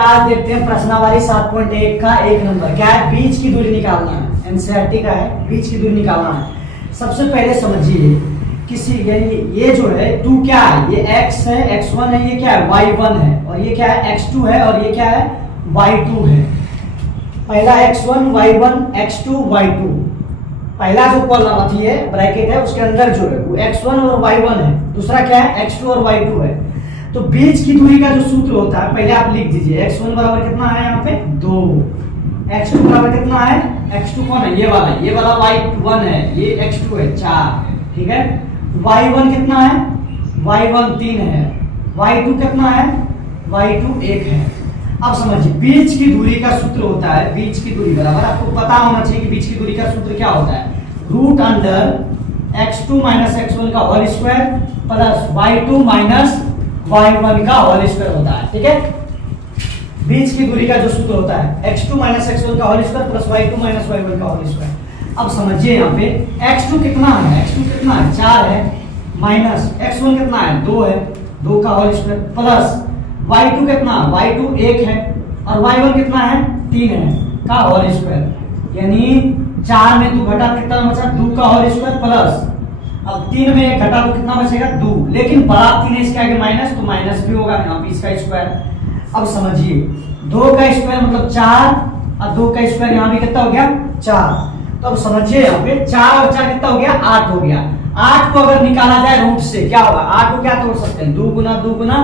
आज देखते हैं प्रश्नावली 7.1 का एक नंबर। क्या है? बीच की दूरी निकालना है। एनसीईआरटी का है, बीच की दूरी निकालना है। सबसे पहले समझिए किसी यानी ये जो है टू क्या है, ये x है, x1 है, ये क्या है y1 है, और ये क्या है x2 है, और ये क्या है y2 है। पहला x1 y1 x2 y2, पहला जो कॉलम है ब्रैकेट है उसके अंदर जो है वो x1 और y1 है, दूसरा क्या है x2 और y2 है। तो बीच की दूरी का जो सूत्र होता है पहले आप लिख दीजिए। x1 बराबर कितना है यहाँ पे 2, x2 बराबर कितना है, x2 कौन है, ये वाला y1 है, ये x2 है 4, ठीक है। y1 कितना है, y1 3 है, y2 कितना है, y2 1 है। अब समझिए बीच की दूरी का सूत्र होता है, बीच की दूरी बराबर आपको पता होना चाहिए कि बीच की दूरी का सूत्र क्या होता है, root under x2 minus x1 का whole square plus y2 minus y1 का होल स्क्वायर होता है, ठीक है। बीच की दूरी का जो सूत्र होता है x2 माइनस x1 का whole square plus y2 minus y1 का होल स्क्वायर। अब समझिए यहाँ पे x2 कितना है, x2 कितना है 4 है, माइनस x1 कितना है 2 है, 2 का होल स्क्वायर प्लस y2 कितना, y2 1 है, और y1 कितना है 3 है का होल स्क्वायर। यानी 4 में 2 घटा कितना बचा 2 का होल स्क्वायर प्लस, अब 3 में 1 घटा तो कितना बचेगा 2, लेकिन बड़ा 3 है इसके आगे माइनस, तो माइनस भी होगा यहाँ पे इसका स्क्वायर। अब समझिए 2 का स्क्वायर मतलब 4 और 2 का स्क्वायर यहाँ भी कितना हो गया 4। तो अब समझिए यहाँ पे 4 और 4 कितना हो गया 8 हो गया। 8 को अगर निकाला जाए रूट से क्या होगा, 8 को क्या तोड़ सकते हैं 2 गुना 2 गुना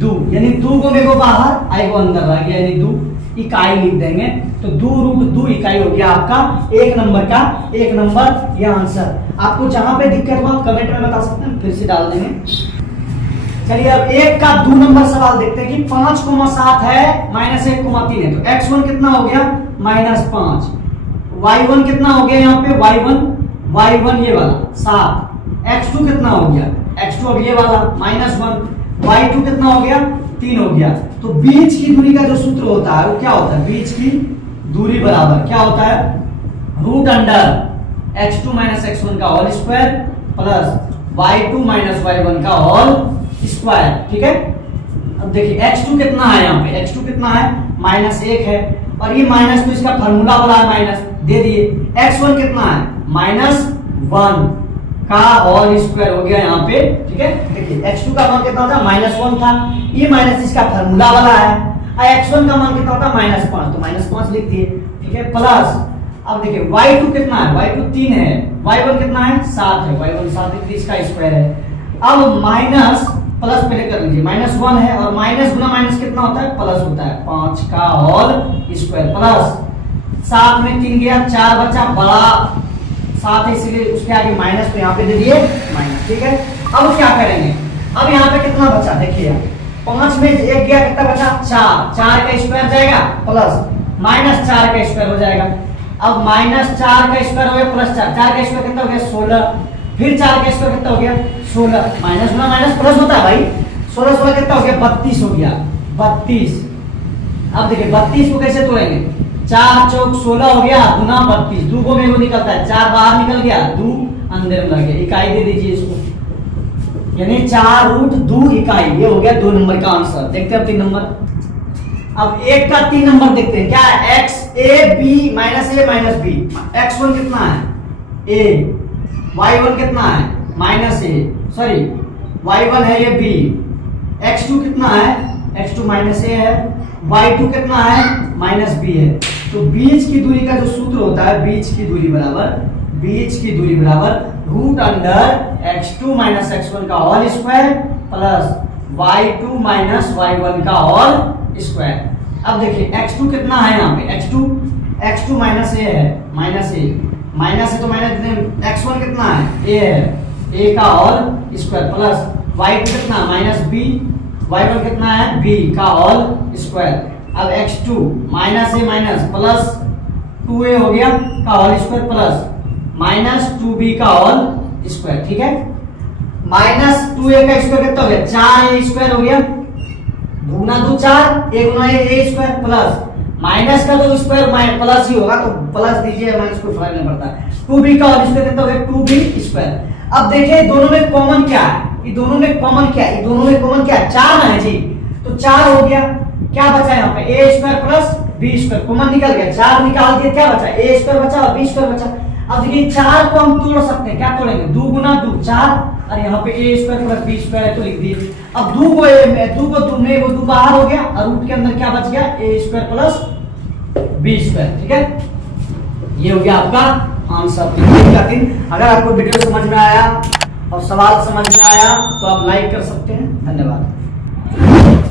2, यानी 2 को देखो बाहर आई को अंदर रह गया, यानी 2 इकाई लिख देंगे तो 2 रूट 2 इकाई हो गया आपका एक नंबर ये आंसर। आपको जहां पे दिक्कत हो आप कमेंट में बता सकते हैं, फिर से डाल देंगे। चलिए अब एक का 2 नंबर सवाल देखते हैं कि 5,7 है माइनस 1,3 है, तो x1 कितना हो गया -5, y1 कितना हो गया यहाँ पे y1 ये वाला 7, x2 कितना हो गया, x2 अब ये वाला -1, y2 कितना हो गया 3 हो गया। तो बीच की दूरी का जो सूत्र होता है वो क्या होता है, बीच की दूरी बराबर क्या होता है, root under x2 minus x1 का whole square plus y2 minus y1 का होल स्क्वायर, ठीक है। अब देखिए x2 कितना है यहाँ पे, x2 कितना है -1 है, और ये माइनस तो इसका फार्मूला वाला है माइनस दे दिए। x1 कितना है -1 का होल स्क्वायर हो गया यहाँ पे, ठीक है। देखिए x2 का मान कितना था -1 था, ये माइनस इसका फार्मूला वाला है, और x1 का मान कितना था -5, तो -5 लिख दिए, ठीक है। प्लस अब देखिए y2 कितना है, y2 3 है, y1 कितना है 7 है, y1 7 है, इसका स्क्वायर है। अब माइनस प्लस पहले कर लीजिए, -1 है और माइनस गुना माइनस कितना होता है प्लस होता है, 5 का होल स्क्वायर प्लस 7 में 3 गया 4 बचा, बड़ा 7 है इसलिए उसके आगे माइनस, तो यहाँ पे दे दिए माइनस, ठीक है। अब क्या करेंगे, अब यहाँ पे कितना बचा देखिए, 5 में 1 गया कितना बचा 4, 4 का स्क्वायर जाएगा प्लस -4 का स्क्वायर हो जाएगा। अब -4 का स्क्वायर हो गया प्लस 4, 4 का स्क्वायर कितना हो गया 16, फिर 4 का स्क्वायर कितना हो गया 16, माइनस गुना माइनस प्लस होता है भाई, 16 कितना हो गया 32 हो गया 32। अब देखिए 32 को कैसे तोड़ेंगे, 4 चौक 16 हो गया गुना 32, 2 को में निकलता है 4 बाहर निकल गया 2 अंदर में लग गया, इकाई दे दीजिए इसको, यानी 4 रूट 2 इकाई, ये हो गया 2 नंबर का आंसर। देखते हैं अब 3 नंबर। अब एक का 3 नंबर देखते हैं क्या है, x a b -a -b, x1 कितना है a, y1 कितना है y1 है ये b, x2 कितना है x2 -a है, y2 कितना है -b है। तो बीच की दूरी का जो सूत्र होता है, बीच की दूरी बराबर root under x2 minus x1 का whole square plus y2 minus y1 का होल स्क्वायर। अब देखिए x2 कितना है यहाँ पे, x2 माइनस a है, माइनस है तो माइनस, x1 कितना है a है, a का होल स्क्वायर प्लस y2 कितना -b, y1 कितना है b का होल स्क्वायर। अब x2 -a प्लस 2a हो गया का होल स्क्वायर प्लस -2b का होल स्क्वायर, ठीक है। -2a का स्क्वायर कितना हो गया 4a स्क्वायर हो गया, गुना 2 4, a Guna a square plus minus का तो स्क्वायर प्लस ही होगा तो प्लस दीजिए, माइनस कोई फर्क नहीं पड़ता। 2b का होल स्क्वायर कितना हो गया 2b स्क्वायर। अब देखिए दोनों में कॉमन क्या है, ये दोनों में कॉमन क्या है 4 है जी, तो 4 हो गया क्या बचा यहाँ पे a square plus b square, common निकल गया, 4 निकाल दिए, क्या बचा ए स्क्वायर बचा और बी स्क्वायर बचा। अब देखिए 4 को हम तोड़ सकते हैं, क्या तोड़ेंगे 2 गुना 2 4, और यहाँ पे a square plus b square है तो लिख दिए। अब 2 को 2 में वो 2 बाहर हो गया और रूट के अंदर क्या बच गया ए स्क्वायर प्लस बी स्क्वायर, ठीक है। ये हो गया आपका आंसर। अगर आपको वीडियो समझ में आया और सवाल समझ में आया तो आप लाइक कर सकते हैं। धन्यवाद।